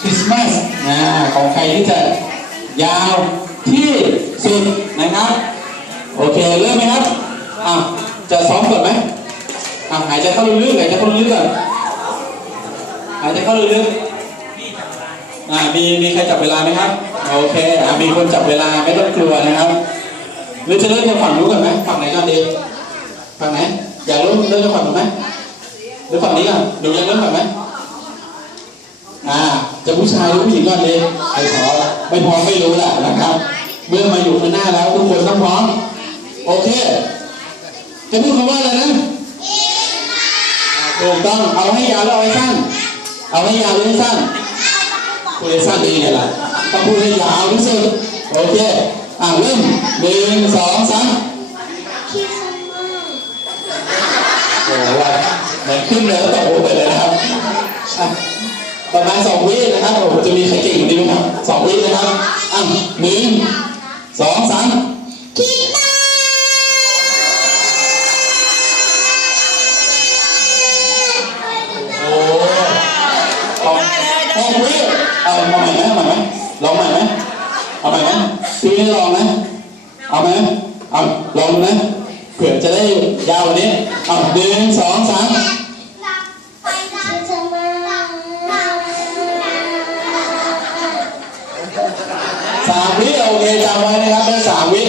คริสต์มาสนะของใครที่จะยาวที่สุดนะครับ โอเคเริ่มไหมครับอะจะซ้อมก่อนไหมอะหายใจเข้าลึกๆหายใจเข้าลึกๆก่อนหายใจเข้าลึกๆอะมีมีใครจับเวลาไหมครับโอเคอะมีคนจับเวลาไม่ต้องกลัวนะครับหรือจะเริ่มจากฝั่งนู้นก่อนไหมฝั่งไหนก่อนดีฝั่งไหนอยากเริ่มเริ่มจากฝั่งนู้นไหมหรือฝั่งนี้ก่อนหนูอยากเริ่มก่อนไหม อ่าจะผู้ชายหรือผู้หญิงก่อนดีไม่พร้อมไม่พร้อมไม่รู้แหละนะครับ เมื่อมาอยู่ข้างหน้าแล้วทุกคนต้องพร้อม โอเค จะพูดคำว่าอะไรนะถูกต้องเอาให้ยาวแล้วเอาให้สั้น เอาให้ยาวหรือให้สั้นพูดให้สั้นดีไงล่ะต้องพูดให้ยาวที่สุดโอเคอ่าเริ่มหนึ่งสองสามโอ้โหว่าเหมือนขึ้นเลยแล้วตกลงไปเลยนะครับ ประมาณสองวินะครับโอ้โหจะมีใครเก่งกว่านี้ไหมครับสองวินะครับอะหนึ่งสองสามคิดมาโอ้สองสองวิเอามาใหม่ไหมเอาใหม่ไหมลองใหม่ไหมเอาใหม่ไหมพี่ให้ลองนะเอาไหมเอาลองนะเผื่อจะได้ยาวกว่านี้เอาหนึ่งสองสามอยาก สามวิโอเคจำไว้นะครับได้สามวิ